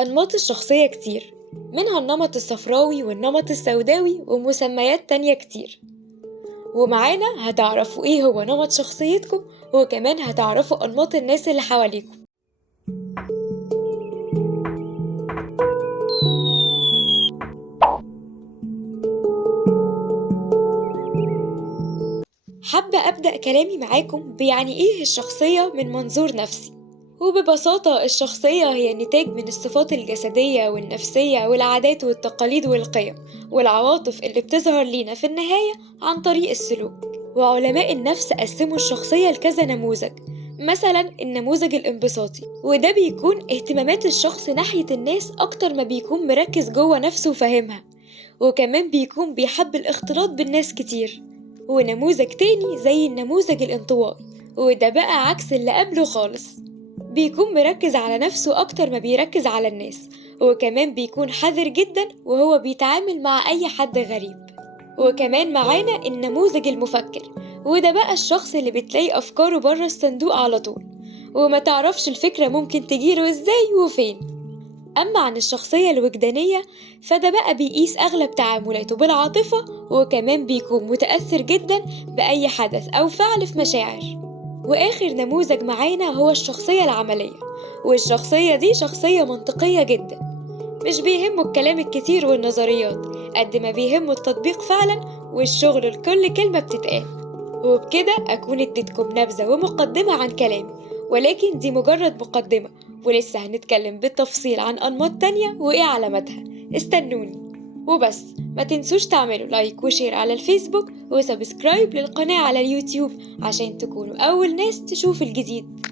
أنماط الشخصية كتير، منها النمط الصفراوي والنمط السوداوي ومسميات تانية كتير. ومعانا هتعرفوا ايه هو نمط شخصيتكم، وكمان هتعرفوا أنماط الناس اللي حواليكم. حابة أبدأ كلامي معاكم بيعني ايه الشخصية من منظور نفسي. وببساطة الشخصية هي نتاج من الصفات الجسدية والنفسية والعادات والتقاليد والقيم والعواطف اللي بتظهر لينا في النهاية عن طريق السلوك. وعلماء النفس قسموا الشخصية لكذا نموذج، مثلا النموذج الانبساطي، وده بيكون اهتمامات الشخص ناحية الناس أكتر ما بيكون مركز جوه نفسه وفاهمها، وكمان بيكون بيحب الاختلاط بالناس كتير. ونموذج تاني زي النموذج الانطوائي، وده بقى عكس اللي قبله خالص، بيكون مركز على نفسه أكتر ما بيركز على الناس، وكمان بيكون حذر جدا وهو بيتعامل مع أي حد غريب. وكمان معانا النموذج المفكر، وده بقى الشخص اللي بتلاقي أفكاره بره الصندوق على طول، وما تعرفش الفكرة ممكن تجيله إزاي وفين. أما عن الشخصية الوجدانية، فده بقى بيقيس أغلب تعاملاته بالعاطفة، وكمان بيكون متأثر جدا بأي حدث أو فعل في مشاعر. وآخر نموذج معانا هو الشخصية العملية، والشخصية دي شخصية منطقية جدا، مش بيهمه الكلام الكتير والنظريات قد ما بيهمه التطبيق فعلا والشغل لكل كلمة بتتقال. وبكده أكون اديتكم نبذة ومقدمة عن كلامي، ولكن دي مجرد مقدمة، ولسه هنتكلم بالتفصيل عن أنماط تانية وإيه علاماتها. استنوني. وبس ما تنسوش تعملوا لايك وشير على الفيسبوك وسبسكرايب للقناة على اليوتيوب عشان تكونوا أول ناس تشوف الجديد.